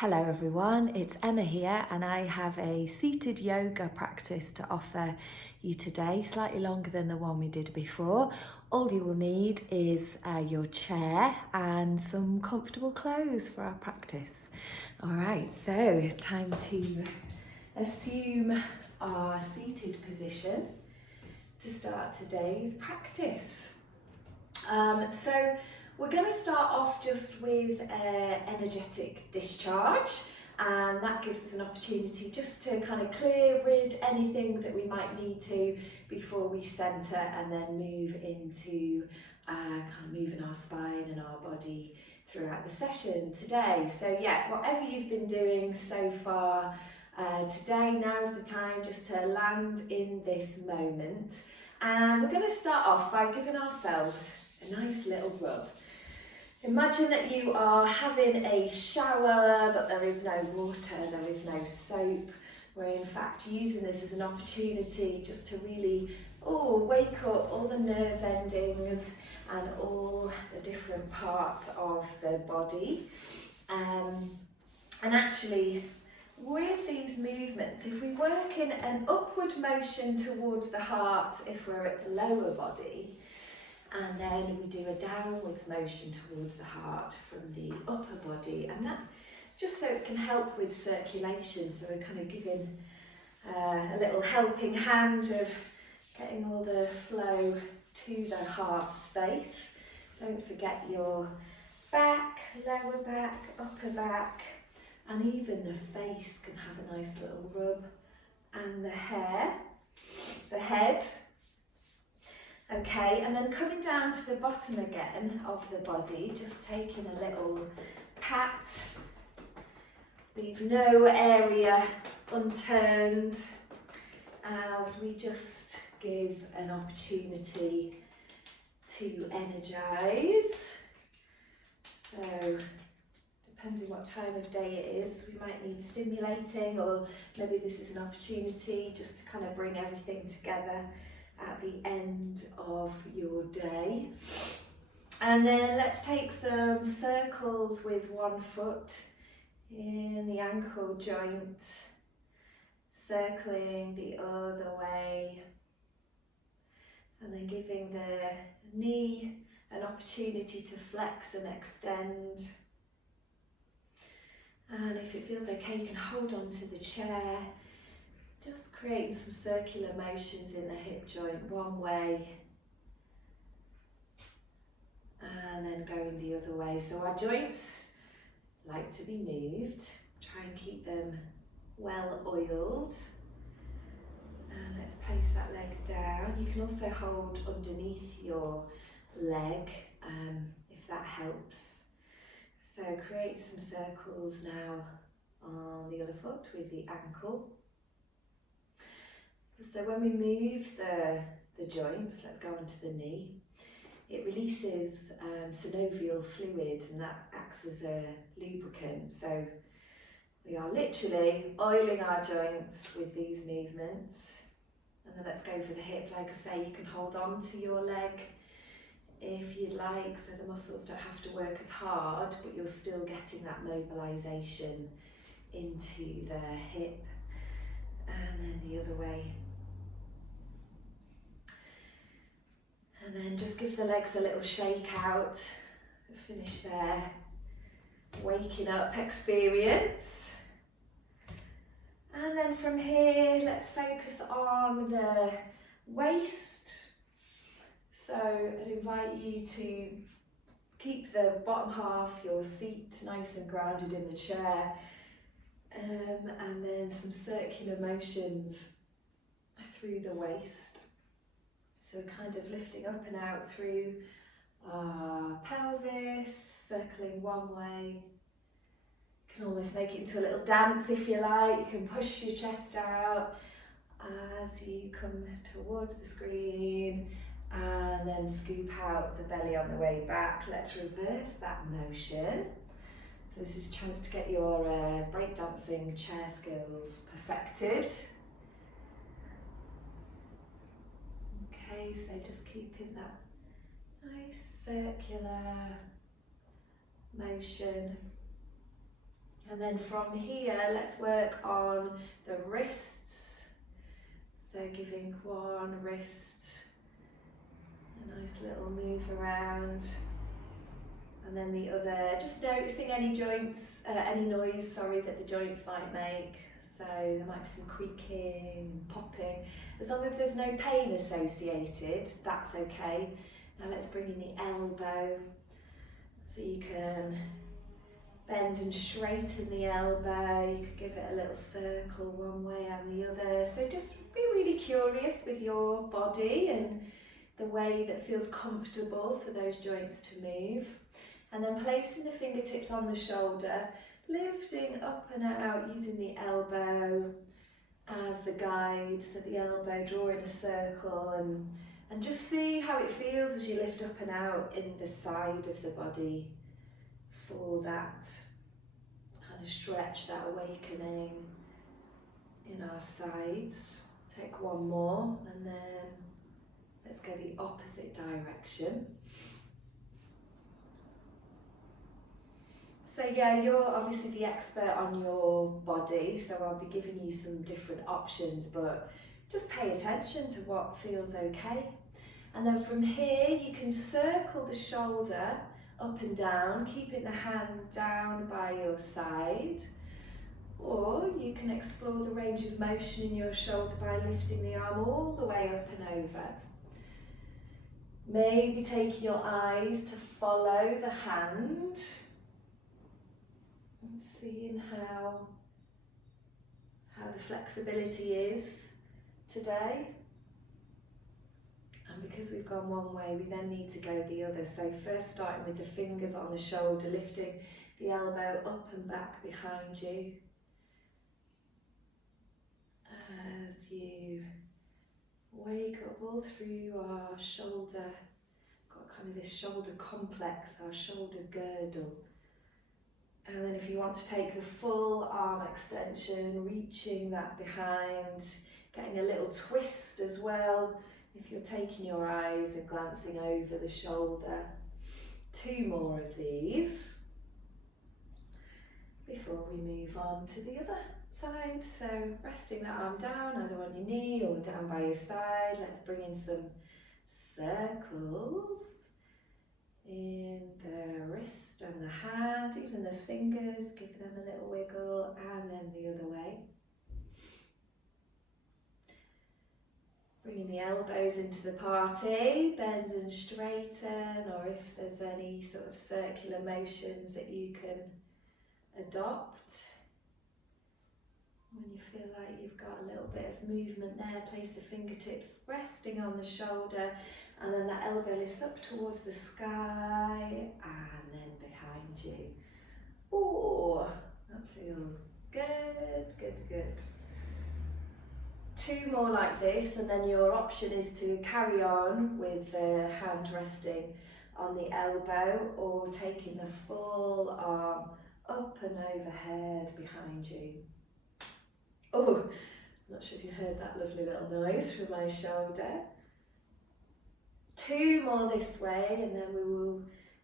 Hello everyone, it's Emma here and I have a seated yoga practice to offer you today, slightly longer than the one we did before. All you will need is your chair and some comfortable clothes for our practice. Alright, so time to assume our seated position to start today's practice. So we're going to start off just with energetic discharge, and that gives us an opportunity just to kind of rid anything that we might need to before we centre and then move into kind of moving our spine and our body throughout the session today. So yeah, whatever you've been doing so far today, now's the time just to land in this moment. And we're going to start off by giving ourselves a nice little rub. Imagine that you are having a shower, but there is no water, there is no soap. We're in fact using this as an opportunity just to really wake up all the nerve endings and all the different parts of the body. And actually, with these movements, if we work in an upward motion towards the heart, if we're at the lower body, and then we do a downwards motion towards the heart from the upper body, and that's just so it can help with circulation. So we're kind of giving a little helping hand of getting all the flow to the heart space. Don't forget your back, lower back, upper back, and even the face can have a nice little rub, and the hair, the head. Okay, and then coming down to the bottom again of the body, just taking a little pat. Leave no area unturned as we just give an opportunity to energize. So, depending what time of day it is, we might need stimulating, or maybe this is an opportunity just to kind of bring everything together at the end of your day. And then let's take some circles with one foot in the ankle joint, circling the other way, and then giving the knee an opportunity to flex and extend. And if it feels okay, you can hold on to the chair, just creating some circular motions in the hip joint one way and then going the other way. So our joints like to be moved. Try and keep them well oiled. And let's place that leg down. You can also hold underneath your leg if that helps. So create some circles now on the other foot with the ankle. So when we move the joints, let's go onto the knee, it releases synovial fluid, and that acts as a lubricant. So we are literally oiling our joints with these movements. And then let's go for the hip. Like I say, you can hold on to your leg if you'd like, so the muscles don't have to work as hard, but you're still getting that mobilization into the hip. And then the other way. And then just give the legs a little shake out. Finish their waking up experience. And then from here, let's focus on the waist. So I'd invite you to keep the bottom half, your seat, nice and grounded in the chair. And then some circular motions through the waist. So kind of lifting up and out through our pelvis, circling one way. You can almost make it into a little dance if you like. You can push your chest out as you come towards the screen, and then scoop out the belly on the way back. Let's reverse that motion. So this is a chance to get your breakdancing chair skills perfected. Okay, so just keeping that nice circular motion. And then from here, let's work on the wrists. So giving one wrist a nice little move around. And then the other, just noticing any joints, any noise, that the joints might make. So there might be some creaking, popping. As long as there's no pain associated, that's okay. Now let's bring in the elbow. So you can bend and straighten the elbow. You could give it a little circle one way and the other. So just be really curious with your body and the way that feels comfortable for those joints to move. And then placing the fingertips on the shoulder, lifting up and out using the elbow as the guide. So the elbow drawing a circle and just see how it feels as you lift up and out in the side of the body for that kind of stretch, that awakening in our sides. Take one more and then let's go the opposite direction. So yeah, you're obviously the expert on your body, so I'll be giving you some different options, but just pay attention to what feels okay. And then from here, you can circle the shoulder up and down, keeping the hand down by your side. Or you can explore the range of motion in your shoulder by lifting the arm all the way up and over. Maybe taking your eyes to follow the hand. And seeing how the flexibility is today. And because we've gone one way, we then need to go the other. So first starting with the fingers on the shoulder, lifting the elbow up and back behind you. As you wake up all through our shoulder, got kind of this shoulder complex, our shoulder girdle. And then if you want to take the full arm extension, reaching that behind, getting a little twist as well. If you're taking your eyes and glancing over the shoulder. 2 more of these before we move on to the other side. So resting that arm down, either on your knee or down by your side. Let's bring in some circles in the wrist and the hand, even the fingers, give them a little wiggle, and then the other way. Bringing the elbows into the party, bend and straighten, or if there's any sort of circular motions that you can adopt. When you feel like you've got a little bit of movement there, place the fingertips resting on the shoulder, and then that elbow lifts up towards the sky and then behind you. Oh, that feels good, good, good. 2 more like this, and then your option is to carry on with the hand resting on the elbow or taking the full arm up and overhead behind you. Oh, not sure if you heard that lovely little noise from my shoulder. 2 more this way, and then we will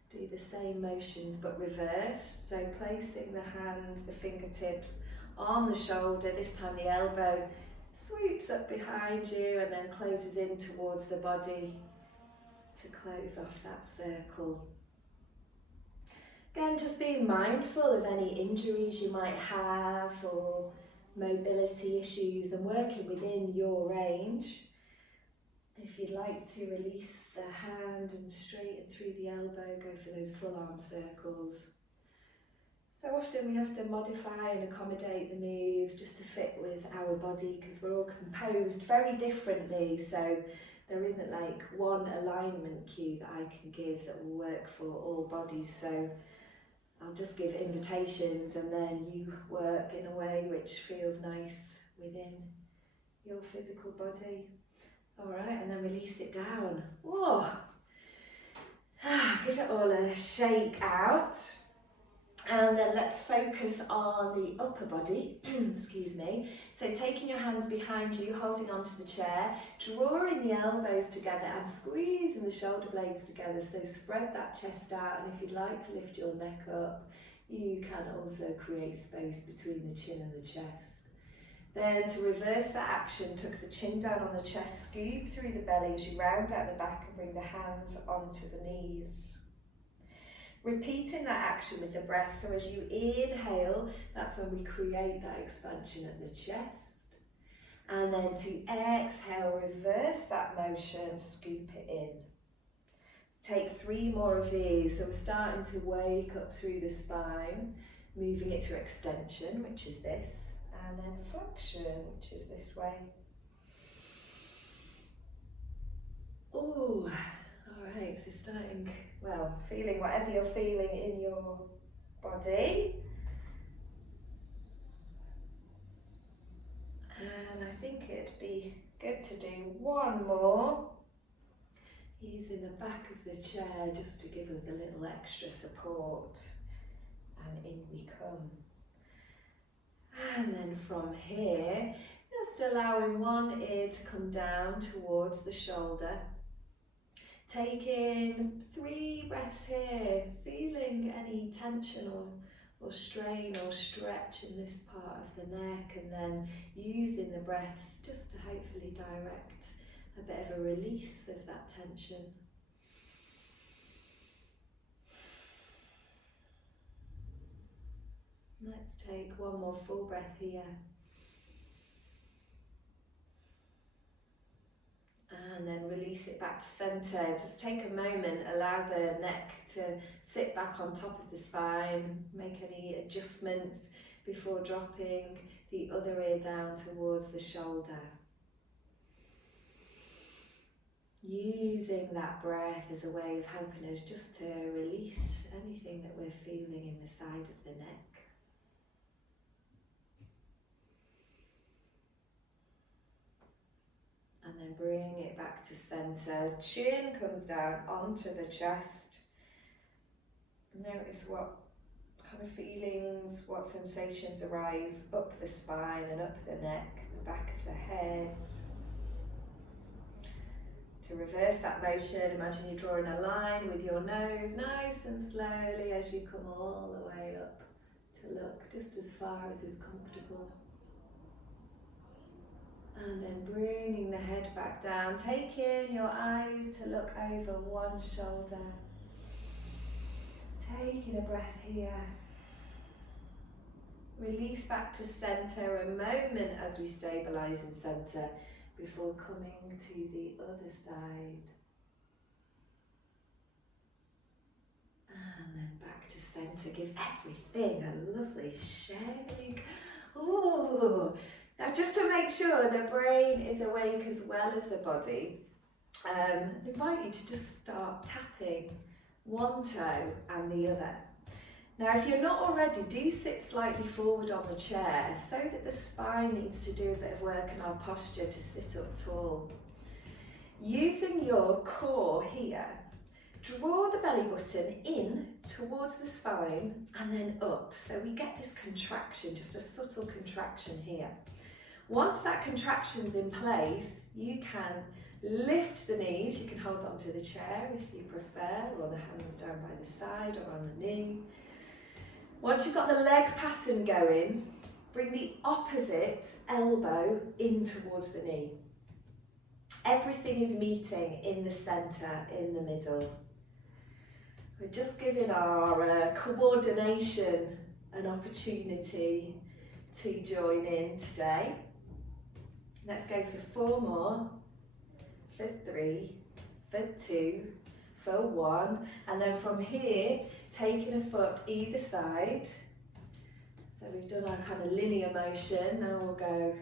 do the same motions but reversed. So placing the hand, the fingertips on the shoulder, this time the elbow sweeps up behind you and then closes in towards the body to close off that circle. Again, just being mindful of any injuries you might have or mobility issues and working within your range. If you'd like to release the hand and straighten through the elbow, go for those full arm circles. So often we have to modify and accommodate the moves just to fit with our body because we're all composed very differently, so there isn't like one alignment cue that I can give that will work for all bodies. So I'll just give invitations and then you work in a way which feels nice within your physical body. Alright, and then release it down. Whoa. Give it all a shake out. And then let's focus on the upper body, excuse me. So taking your hands behind you, holding onto the chair, drawing the elbows together and squeezing the shoulder blades together. So spread that chest out, and if you'd like to lift your neck up, You can also create space between the chin and the chest. Then to reverse that action, tuck the chin down on the chest, scoop through the belly as you round out the back and bring the hands onto the knees. Repeating that action with the breath, so as you inhale, that's when we create that expansion at the chest. And then to exhale, reverse that motion, scoop it in. Let's take 3 more of these. So we're starting to wake up through the spine, moving it through extension, which is this. And then flexion, which is this way. Oh, all right, so starting, well, feeling whatever you're feeling in your body. And I think it'd be good to do one more. Using the back of the chair just to give us a little extra support. And in we come. And then from here, just allowing one ear to come down towards the shoulder. Taking 3 breaths here, feeling any tension or strain or stretch in this part of the neck, and then using the breath just to hopefully direct a bit of a release of that tension. Let's take one more full breath here. And then release it back to centre. Just take a moment, allow the neck to sit back on top of the spine, make any adjustments before dropping the other ear down towards the shoulder. Using that breath as a way of helping us just to release anything that we're feeling in the side of the neck. And then bring it back to centre. Chin comes down onto the chest. Notice what kind of feelings, what sensations arise up the spine and up the neck, the back of the head. To reverse that motion, imagine you're drawing a line with your nose, nice and slowly as you come all the way up to look just as far as is comfortable. And then bringing the head back down, taking your eyes to look over one shoulder. Taking a breath here. Release back to centre, a moment as we stabilise in centre before coming to the other side. And then back to centre. Give everything a lovely shake. Ooh. Now, just to make sure the brain is awake as well as the body, I invite you to just start tapping one toe and the other. Now, if you're not already, do sit slightly forward on the chair so that the spine needs to do a bit of work in our posture to sit up tall. Using your core here, draw the belly button in towards the spine and then up. So we get this contraction, just a subtle contraction here. Once that contraction's in place, you can lift the knees. You can hold onto the chair if you prefer, or the hands down by the side or on the knee. Once you've got the leg pattern going, bring the opposite elbow in towards the knee. Everything is meeting in the centre, in the middle. We're just giving our coordination an opportunity to join in today. Let's go for 4 more, for 3, for 2, for 1, and then from here, taking a foot either side. So we've done our kind of linear motion, now we'll go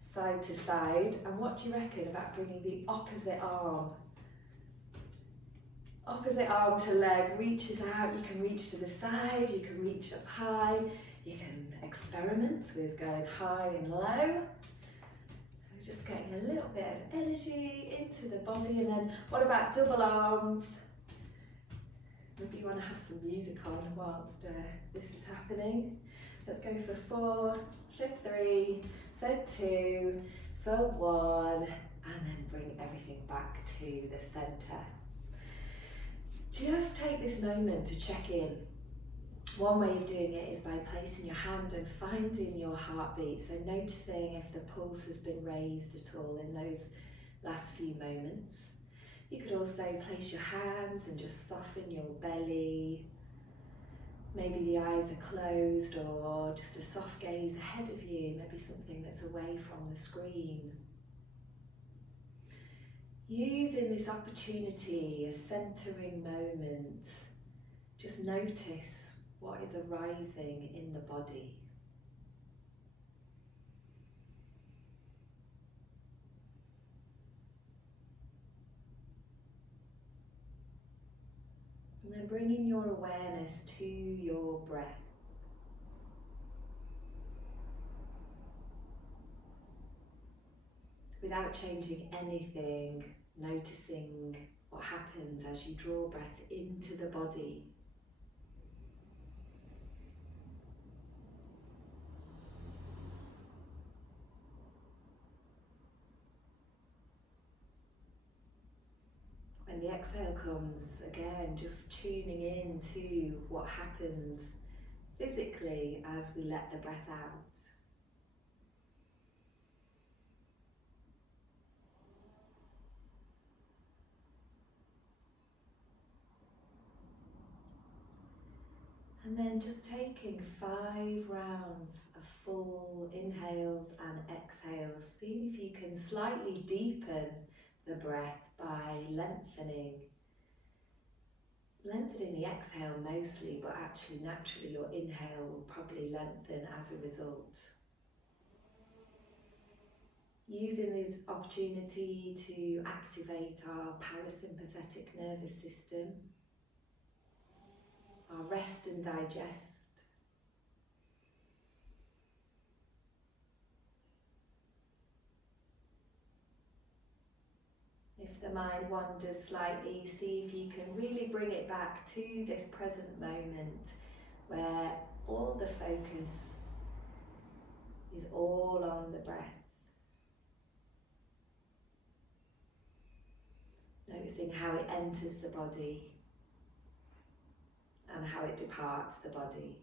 side to side. And what do you reckon about bringing the opposite arm? Opposite arm to leg reaches out, you can reach to the side, you can reach up high, you can experiment with going high and low. We're just getting a little bit of energy into the body. And then what about double arms? Maybe you want to have some music on whilst this is happening. Let's go for 4, for 3, for 2, for 1, and then bring everything back to the centre. Just take this moment to check in. One way of doing it is by placing your hand and finding your heartbeat, so noticing if the pulse has been raised at all in those last few moments. You could also place your hands and just soften your belly. Maybe the eyes are closed, or just a soft gaze ahead of you, maybe something that's away from the screen. Using this opportunity, a centering moment, just notice what is arising in the body. And then bringing your awareness to your breath. Without changing anything, noticing what happens as you draw breath into the body. When the exhale comes, again, just tuning in to what happens physically as we let the breath out. And then just taking 5 rounds of full inhales and exhales. See if you can slightly deepen the breath by lengthening the exhale mostly, but actually naturally your inhale will probably lengthen as a result. Using this opportunity to activate our parasympathetic nervous system, our rest and digest. If the mind wanders slightly, see if you can really bring it back to this present moment where all the focus is all on the breath. Noticing how it enters the body and how it departs the body.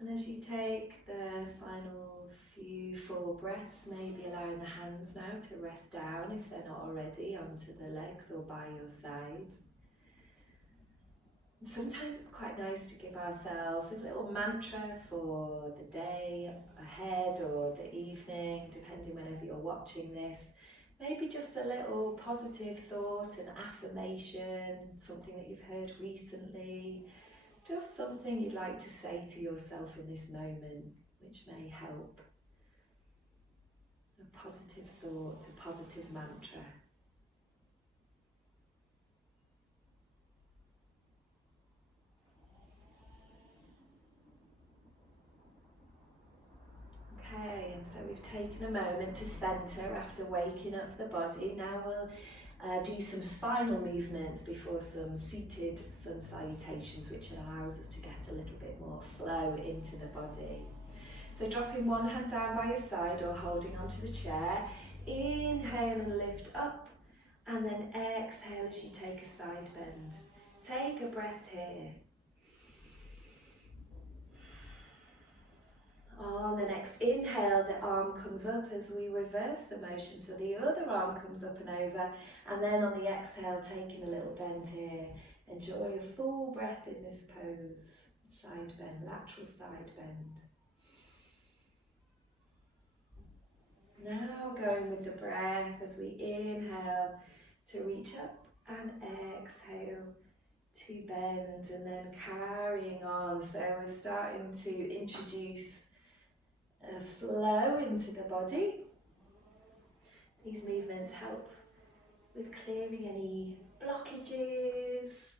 And as you take the final few full breaths, maybe allowing the hands now to rest down if they're not already onto the legs or by your side. And sometimes it's quite nice to give ourselves a little mantra for the day ahead or the evening, depending whenever you're watching this. Maybe just a little positive thought, an affirmation, something that you've heard recently. Just something you'd like to say to yourself in this moment, which may help. A positive thought, a positive mantra. Okay, and so we've taken a moment to centre after waking up the body. Now we'll do some spinal movements before some seated sun salutations, which allows us to get a little bit more flow into the body. So dropping one hand down by your side or holding onto the chair, inhale and lift up, and then exhale as you take a side bend. Take a breath here. On the next inhale, the arm comes up as we reverse the motion, so the other arm comes up and over, and then on the exhale, taking a little bend here. Enjoy a full breath in this pose. Side bend, lateral side bend. Now going with the breath as we inhale to reach up and exhale to bend, and then carrying on. So we're starting to introduce a flow into the body. These movements help with clearing any blockages,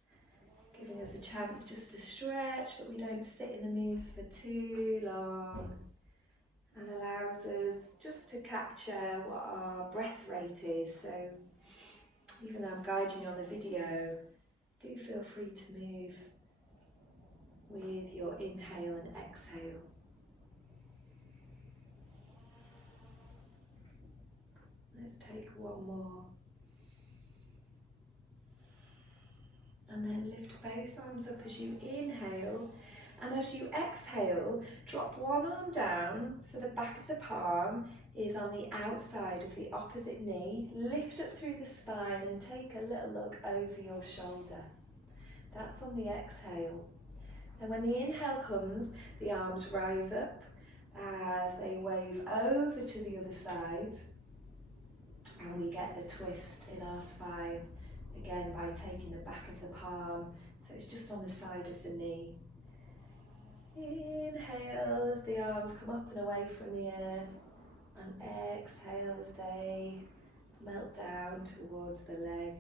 giving us a chance just to stretch, but we don't sit in the moves for too long, and allows us just to capture what our breath rate is. So even though I'm guiding you on the video, do feel free to move with your inhale and exhale. Let's take one more. And then lift both arms up as you inhale. And as you exhale, drop one arm down so the back of the palm is on the outside of the opposite knee. Lift up through the spine and take a little look over your shoulder. That's on the exhale. And when the inhale comes, the arms rise up as they wave over to the other side. And we get the twist in our spine, again by taking the back of the palm, so it's just on the side of the knee. Inhale as the arms come up and away from the earth, and exhale as they melt down towards the leg.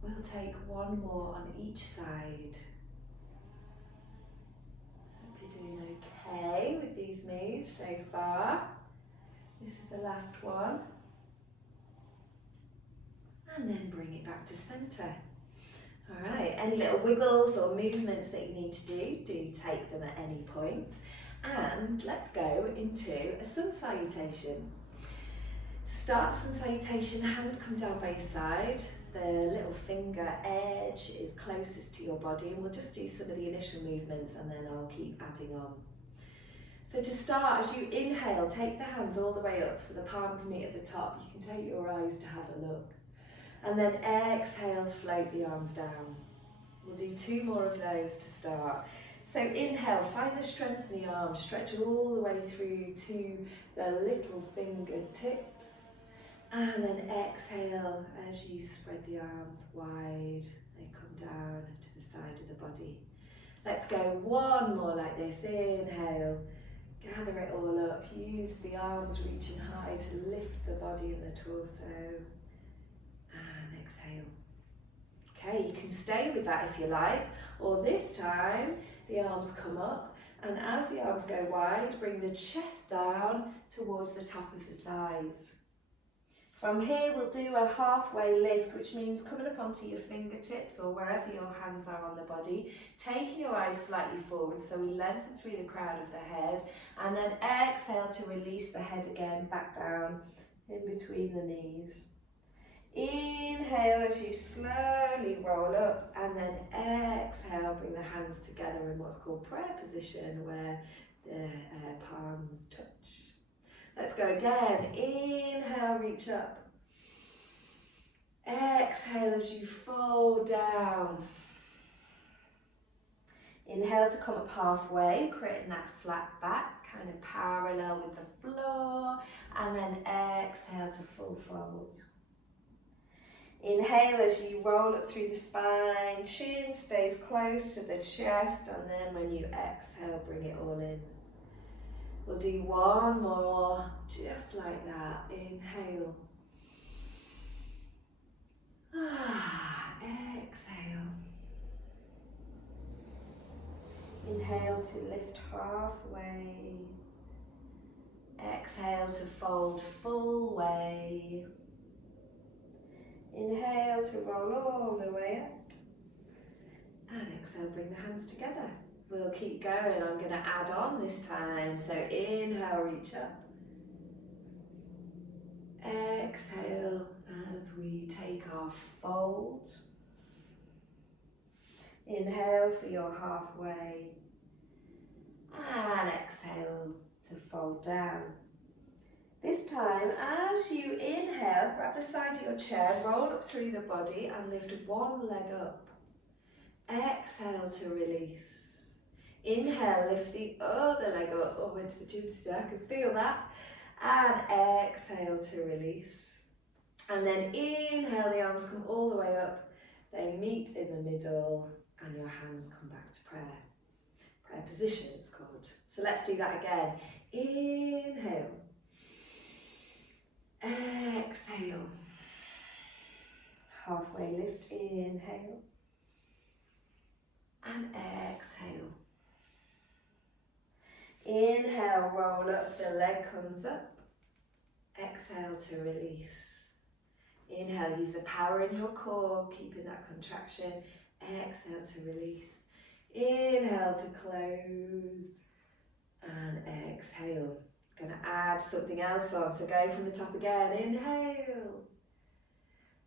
We'll take one more on each side. Hope you're doing okay with these moves so far. This is the last one. And then bring it back to centre. Alright, any little wiggles or movements that you need to do take them at any point. And let's go into a sun salutation. To start sun salutation, hands come down by your side. The little finger edge is closest to your body, and we'll just do some of the initial movements and then I'll keep adding on. So to start, as you inhale, take the hands all the way up so the palms meet at the top. You can take your eyes to have a look. And then exhale, float the arms down. We'll do two more of those to start. So inhale, find the strength in the arms, stretch all the way through to the little fingertips. And then exhale as you spread the arms wide, they come down to the side of the body. Let's go one more like this. Inhale, gather it all up, use the arms reaching high to lift the body and the torso. And exhale. Okay, you can stay with that if you like, or this time the arms come up, and as the arms go wide, bring the chest down towards the top of the thighs. From here we'll do a halfway lift, which means coming up onto your fingertips or wherever your hands are on the body, taking your eyes slightly forward so we lengthen through the crown of the head, and then exhale to release the head again back down in between the knees. Inhale as you slowly roll up, and then exhale, bring the hands together in what's called prayer position, where the palms touch. Let's go again. Inhale, reach up. Exhale as you fold down. Inhale to come up halfway, creating that flat back, kind of parallel with the floor, and then exhale to full fold. Inhale as you roll up through the spine, chin stays close to the chest, and then when you exhale, bring it all in. We'll do one more, just like that. Inhale. Exhale. Inhale to lift halfway. Exhale to fold full way. Inhale to roll all the way up. And exhale, bring the hands together. We'll keep going. I'm going to add on this time. So inhale, reach up. Exhale as we take our fold. Inhale for your halfway. And exhale to fold down. This time, as you inhale, grab the side of your chair, roll up through the body and lift one leg up. Exhale to release. Inhale, lift the other leg up. Oh, into the chin still, I can feel that. And exhale to release. And then inhale, the arms come all the way up. They meet in the middle and your hands come back to prayer. Prayer position, it's called. So let's do that again. Inhale. Exhale. Halfway lift, inhale. And exhale. Inhale, roll up, the leg comes up. Exhale to release. Inhale, use the power in your core, keeping that contraction. Exhale to release. Inhale to close. And exhale. Going to add something else on, so go from the top again. Inhale.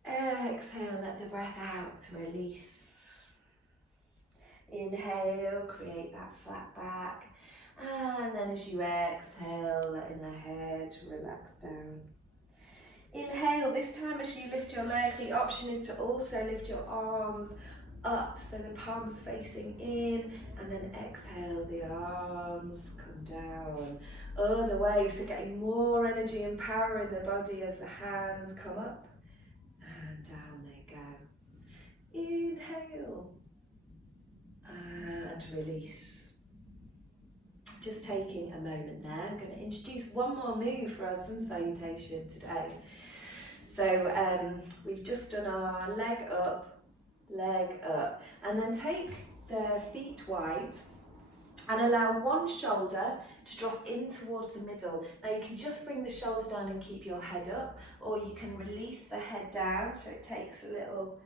Exhale, let the breath out to release. Inhale, create that flat back. And then as you exhale, letting the head relax down. Inhale, this time as you lift your leg, the option is to also lift your arms up, so the palms facing in, and then exhale, the arms come down. Other way, so getting more energy and power in the body as the hands come up, and down they go. Inhale, and release. Just taking a moment there, I'm going to introduce one more move for our sun salutation today. So we've just done our leg up, and then take the feet wide and allow one shoulder to drop in towards the middle. Now you can just bring the shoulder down and keep your head up, or you can release the head down so it takes a little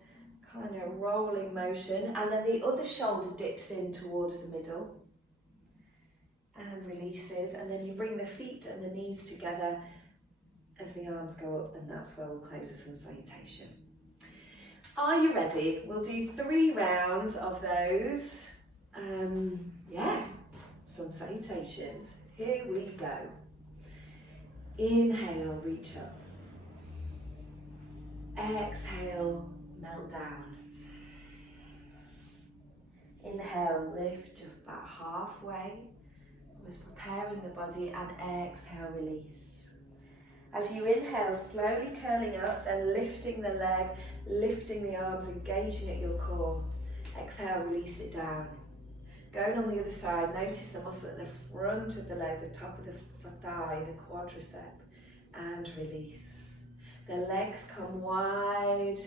kind of rolling motion, and then the other shoulder dips in towards the middle and releases, and then you bring the feet and the knees together as the arms go up, and that's where we'll close the sun salutation. Are you ready? We'll do 3 rounds of those. Sun salutations. Here we go. Inhale, reach up. Exhale, melt down. Inhale, lift just that halfway. Almost preparing the body, and exhale, release. As you inhale, slowly curling up, then lifting the leg, lifting the arms, engaging at your core. Exhale, release it down. Going on the other side, notice the muscle at the front of the leg, the top of the thigh, the quadricep, and release. The legs come wide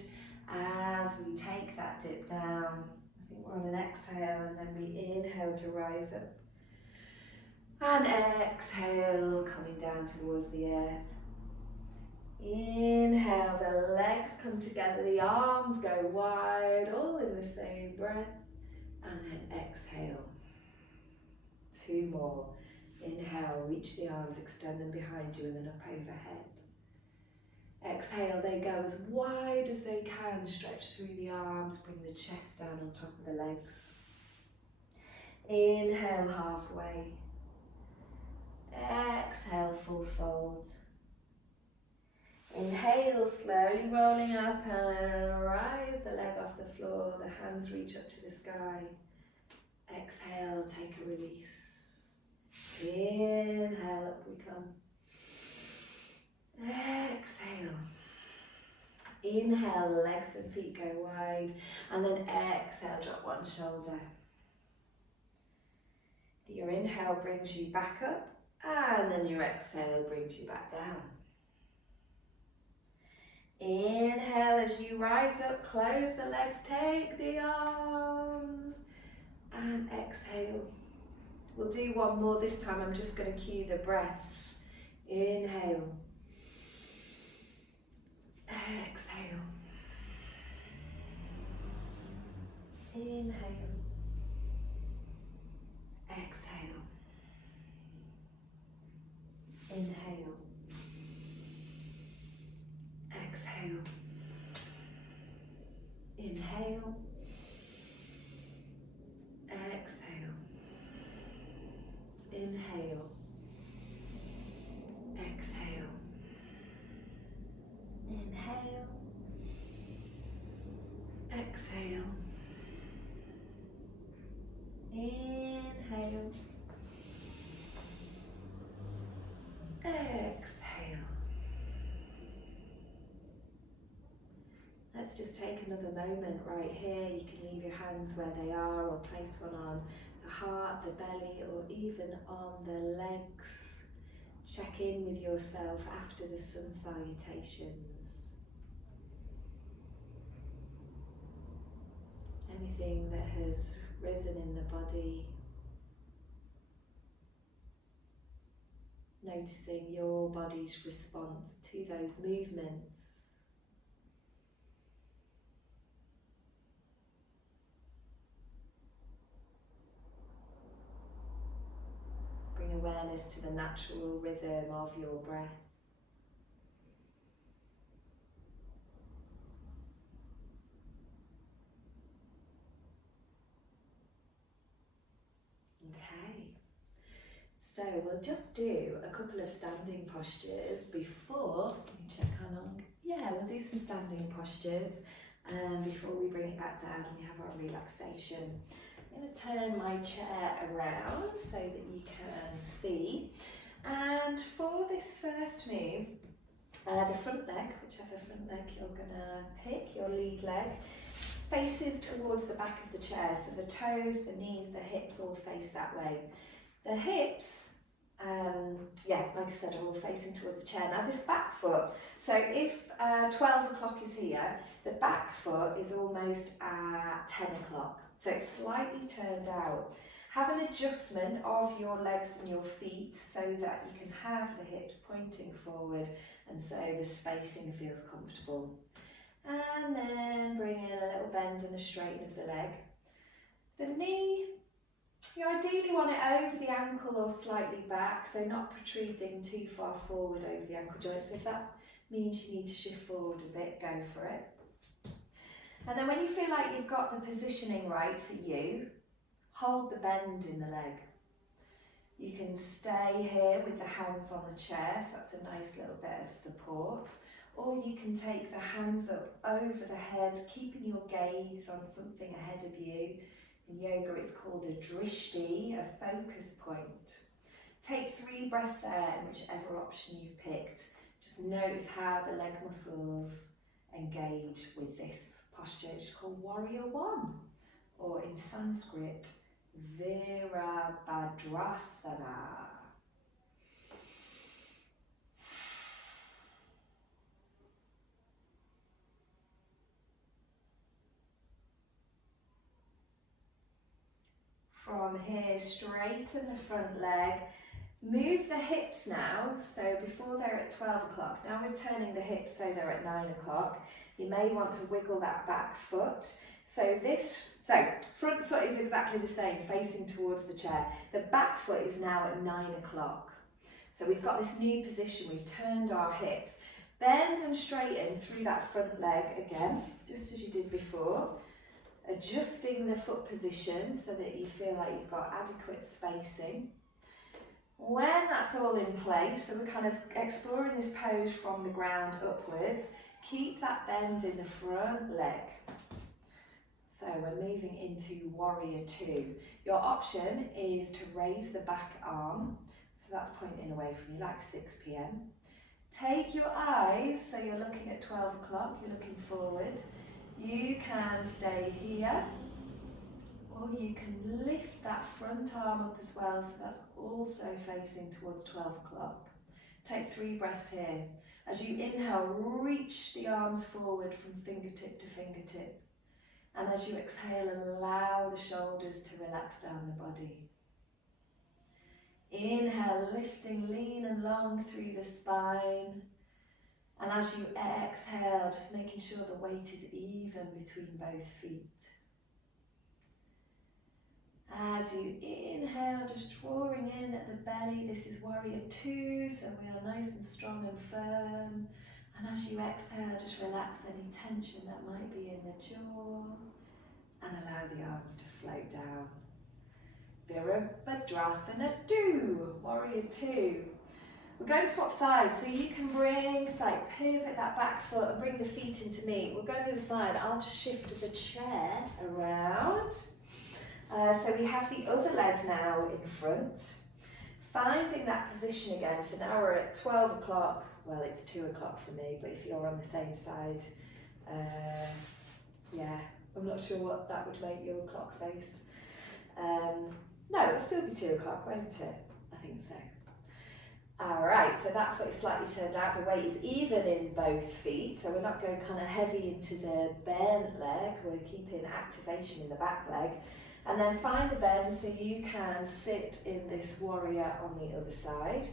as we take that dip down. I think we're on an exhale, and then we inhale to rise up. And exhale, coming down towards the earth. Inhale, the legs come together, the arms go wide, all in the same breath. And then exhale. 2 more. Inhale, reach the arms, extend them behind you, and then up overhead. Exhale, they go as wide as they can, stretch through the arms, bring the chest down on top of the legs. Inhale, halfway. Exhale, full fold. Inhale, slowly rolling up, and rise the leg off the floor, the hands reach up to the sky. Exhale, take a release. Inhale, up we come. Exhale. Inhale, legs and feet go wide, and then exhale, drop one shoulder. Your inhale brings you back up, and then your exhale brings you back down. Inhale as you rise up, close the legs, take the arms, and exhale. We'll do one more this time. I'm just going to cue the breaths. Inhale. Exhale. Inhale. Exhale. Inhale. Exhale. Inhale. Exhale. Inhale. Exhale. Inhale. Exhale. Inhale. Exhale. Let's just take another moment right here. You can leave your hands where they are, or place one on the heart, the belly, or even on the legs. Check in with yourself after the sun salutations. Anything that has risen in the body. Noticing your body's response to those movements. Bring awareness almost to the natural rhythm of your breath. Okay, so we'll just do a couple of standing postures before, let me check how long, yeah, we'll do some standing postures before we bring it back down and we have our relaxation. I'm going to turn my chair around so that you can see, and for this first move, the front leg, whichever front leg you're going to pick, your lead leg, faces towards the back of the chair, so the toes, the knees, the hips all face that way. The hips, like I said, are all facing towards the chair. Now this back foot, so if 12 o'clock is here, the back foot is almost at 10 o'clock, so it's slightly turned out. Have an adjustment of your legs and your feet so that you can have the hips pointing forward and so the spacing feels comfortable. And then bring in a little bend and a straighten of the leg. The knee, you ideally want it over the ankle or slightly back, so not protruding too far forward over the ankle joint. So if that means you need to shift forward a bit, go for it. And then when you feel like you've got the positioning right for you, hold the bend in the leg. You can stay here with the hands on the chair, so that's a nice little bit of support. Or you can take the hands up over the head, keeping your gaze on something ahead of you. In yoga it's called a drishti, a focus point. Take 3 breaths there in whichever option you've picked. Just notice how the leg muscles engage with this posture. It's called Warrior One, or in Sanskrit, Virabhadrasana. From here, straighten the front leg. Move the hips now, so before they're at 12 o'clock, now we're turning the hips so they're at 9 o'clock. You may want to wiggle that back foot. So front foot is exactly the same, facing towards the chair. The back foot is now at 9 o'clock. So we've got this new position, we've turned our hips. Bend and straighten through that front leg again, just as you did before. Adjusting the foot position so that you feel like you've got adequate spacing. When that's all in place, so we're kind of exploring this pose from the ground upwards, keep that bend in the front leg. So we're moving into Warrior Two. Your option is to raise the back arm, so that's pointing away from you, like 6 p.m. Take your eyes, so you're looking at 12 o'clock, you're looking forward. You can stay here, or you can lift that front arm up as well, so that's also facing towards 12 o'clock. Take 3 breaths here. As you inhale, reach the arms forward from fingertip to fingertip. And as you exhale, allow the shoulders to relax down the body. Inhale, lifting, lean and long through the spine. And as you exhale, just making sure the weight is even between both feet. As you inhale, just drawing in at the belly, this is Warrior Two, so we are nice and strong and firm. And as you exhale, just relax any tension that might be in the jaw and allow the arms to float down. Virabhadrasana 2, Warrior Two. We're going to swap sides, so you can pivot that back foot and bring the feet into meet. We'll go to the side. I'll just shift the chair around. So we have the other leg now in front. Finding that position again, so now we're at 12 o'clock. Well, it's 2 o'clock for me, but if you're on the same side, I'm not sure what that would make your clock face. No, it'll still be 2 o'clock, won't it? I think so. Alright, so that foot is slightly turned out, the weight is even in both feet, so we're not going kind of heavy into the bent leg, we're keeping activation in the back leg. And then find the bend so you can sit in this warrior on the other side.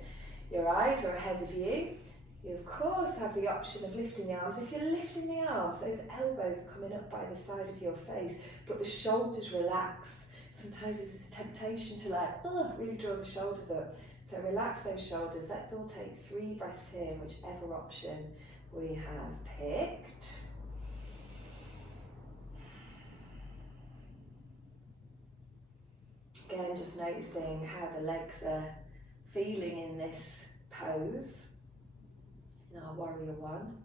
Your eyes are ahead of you. You of course have the option of lifting the arms. If you're lifting the arms, those elbows are coming up by the side of your face, but the shoulders relax. Sometimes there's this temptation to really draw the shoulders up. So relax those shoulders. Let's all take 3 breaths here, whichever option we have picked. Again, just noticing how the legs are feeling in this pose, in our warrior one.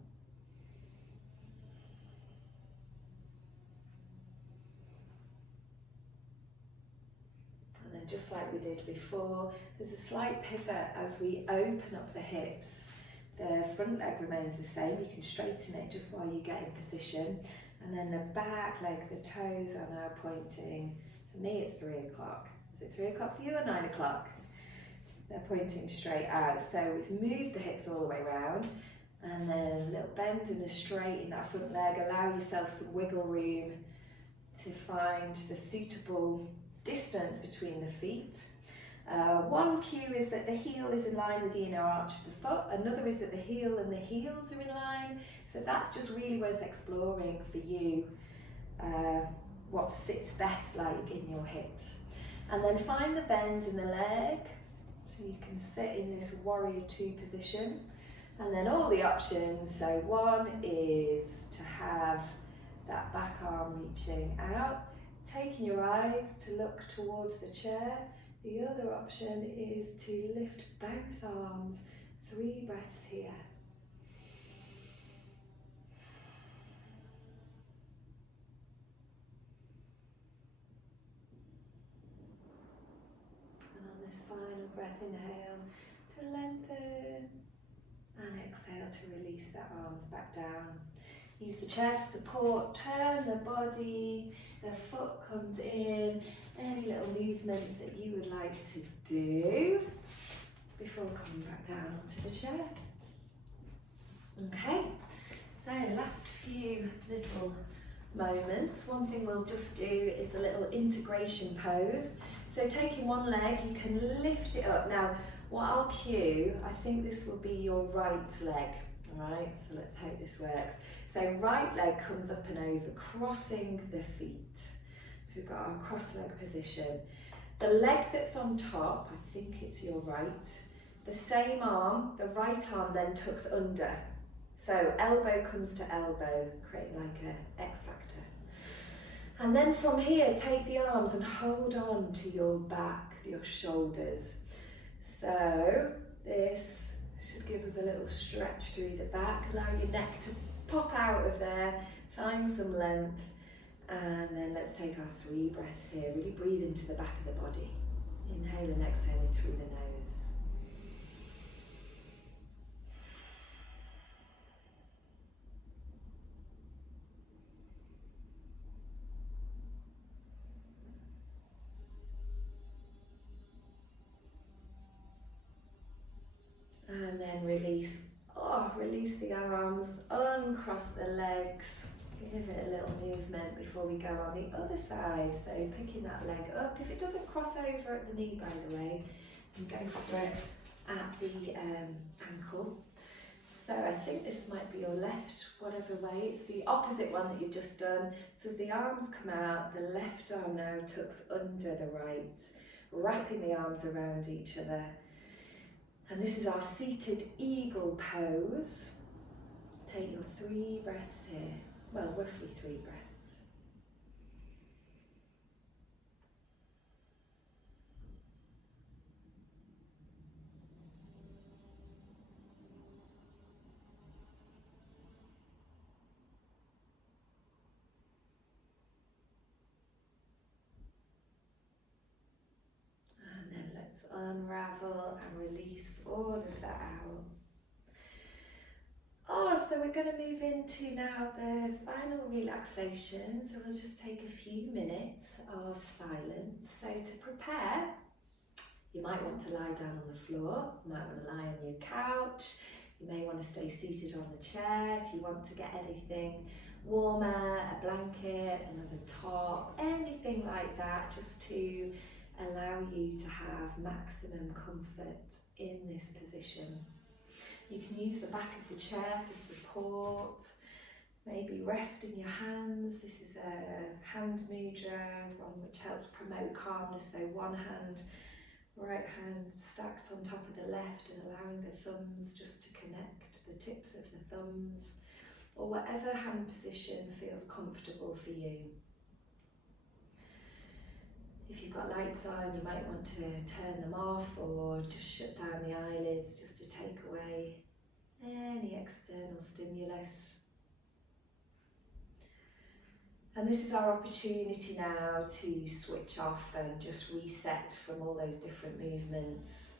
And then just like we did before, there's a slight pivot as we open up the hips. The front leg remains the same, you can straighten it just while you get in position. And then the back leg, the toes are now pointing. For me it's 3 o'clock. Is it 3 o'clock for you or 9 o'clock? They're pointing straight out. So we've moved the hips all the way around, and then a little bend and a straight in that front leg. Allow yourself some wiggle room to find the suitable distance between the feet. One cue is that the heel is in line with the inner arch of the foot. Another is that the heel and the heels are in line. So that's just really worth exploring for you, what sits best like in your hips. And then find the bend in the leg, so you can sit in this warrior 2 position. And then all the options, so one is to have that back arm reaching out, taking your eyes to look towards the chair. The other option is to lift both arms, 3 breaths here. Final breath, inhale to lengthen, and exhale to release the arms back down. Use the chair for support, turn the body, the foot comes in. Any little movements that you would like to do before coming back down onto the chair. Okay, so last few little moments. One thing we'll just do is a little integration pose. So taking one leg, you can lift it up. Now, what I'll cue, I think this will be your right leg, all right? So let's hope this works. So right leg comes up and over, crossing the feet. So we've got our cross leg position. The leg that's on top, I think it's your right. The same arm, the right arm then tucks under. So elbow comes to elbow, creating like an X factor. And then from here, take the arms and hold on to your back, your shoulders. So this should give us a little stretch through the back. Allow your neck to pop out of there, find some length. And then let's take our 3 breaths here. Really breathe into the back of the body. Inhale and exhaling through the nose. And then release, release the arms, uncross the legs, give it a little movement before we go on the other side. So picking that leg up, if it doesn't cross over at the knee by the way, and go for it at the ankle. So I think this might be your left, whatever way, it's the opposite one that you've just done. So as the arms come out, the left arm now tucks under the right, wrapping the arms around each other. And this is our seated eagle pose. Take your 3 breaths here. Well, roughly 3 breaths. Unravel and release all of that out. So we're going to move into now the final relaxation. So we'll just take a few minutes of silence. So to prepare, you might want to lie down on the floor, you might want to lie on your couch, you may want to stay seated on the chair if you want to get anything warmer, a blanket, another top, anything like that, just to allow you to have maximum comfort in this position. You can use the back of the chair for support, maybe rest in your hands. This is a hand mudra, one which helps promote calmness. So one hand Right hand stacked on top of the left and allowing the thumbs just to connect, the tips of the thumbs, or whatever hand position feels comfortable for you. If you've got lights on, you might want to turn them off or just shut down the eyelids just to take away any external stimulus. And this is our opportunity now to switch off and just reset from all those different movements.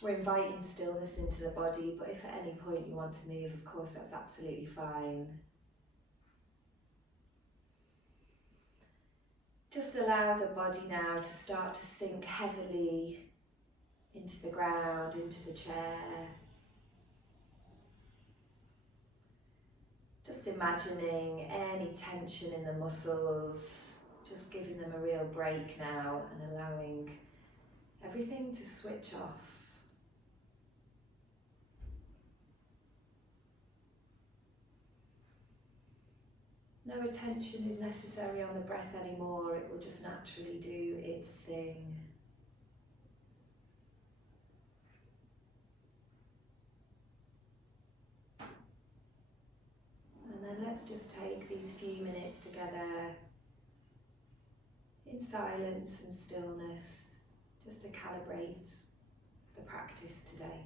We're inviting stillness into the body, but if at any point you want to move, of course, that's absolutely fine. Just allow the body now to start to sink heavily into the ground, into the chair. Just imagining any tension in the muscles, just giving them a real break now and allowing everything to switch off. No attention is necessary on the breath anymore, it will just naturally do its thing. And then let's just take these few minutes together in silence and stillness, just to calibrate the practice today.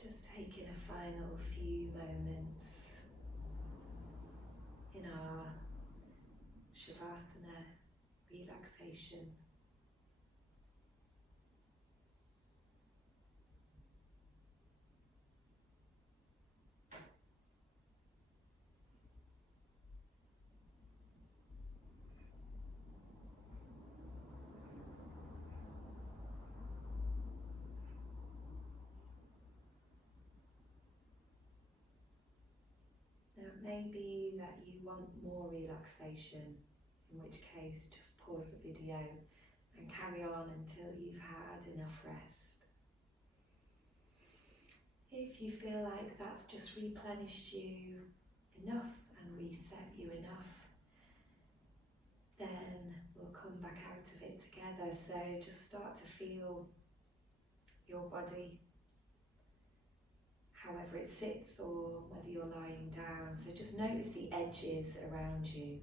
Just taking a final few moments in our Shavasana relaxation. Now it may be that you want more relaxation, in which case just pause the video and carry on until you've had enough rest. If you feel like that's just replenished you enough and reset you enough, then we'll come back out of it together. So just start to feel your body, however it sits or whether you're lying down. So just notice the edges around you.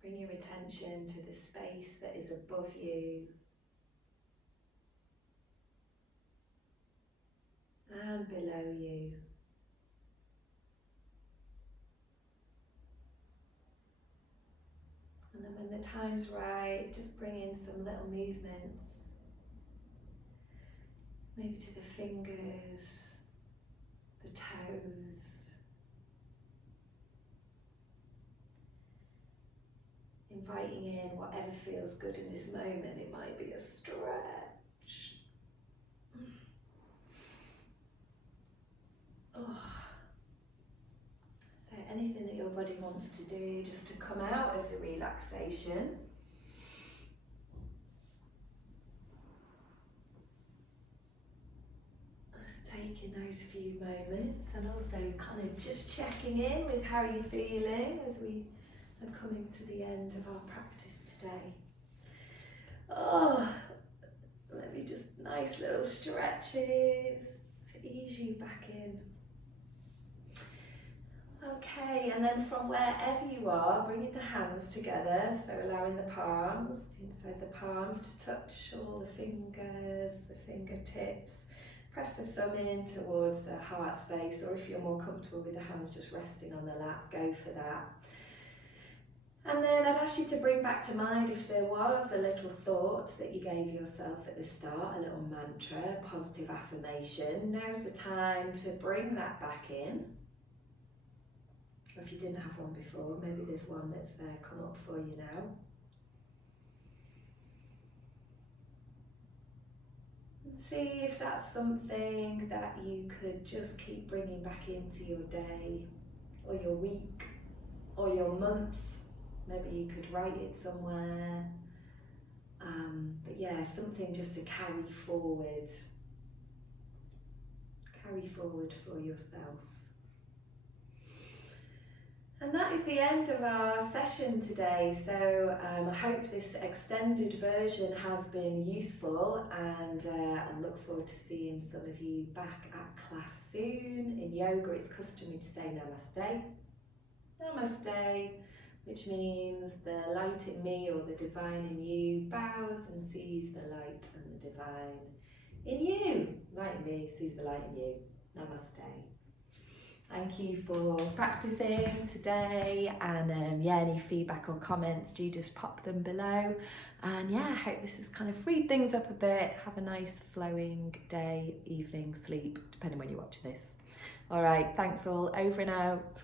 Bring your attention to the space that is above you and below you. the time's right, just bring in some little movements. Maybe to the fingers, the toes. Inviting in whatever feels good in this moment. It might be a stretch. Oh. So anything that your body wants to do just to come out of the relaxation. Just taking those few moments and also kind of just checking in with how you're feeling as we are coming to the end of our practice today. Oh, maybe just nice little stretches to ease you back in. Okay, and then from wherever you are, bringing the hands together, so allowing the palms, inside the palms to touch all the fingers, the fingertips. Press the thumb in towards the heart space, or if you're more comfortable with the hands just resting on the lap, go for that. And then I'd ask you to bring back to mind if there was a little thought that you gave yourself at the start, a little mantra, positive affirmation. Now's the time to bring that back in. Or if you didn't have one before, maybe there's one that's come up for you now. And see if that's something that you could just keep bringing back into your day, or your week, or your month. Maybe you could write it somewhere. But yeah, something just to carry forward for yourself. And that is the end of our session today. So I hope this extended version has been useful, and I look forward to seeing some of you back at class soon. In yoga, it's customary to say namaste. Namaste, which means the light in me or the divine in you bows and sees the light and the divine in you. Light in me sees the light in you. Namaste. Thank you for practicing today, and yeah, any feedback or comments, do just pop them below. And yeah, I hope this has kind of freed things up a bit. Have a nice flowing day, evening, sleep, depending when you watch this. All right, thanks all, over and out.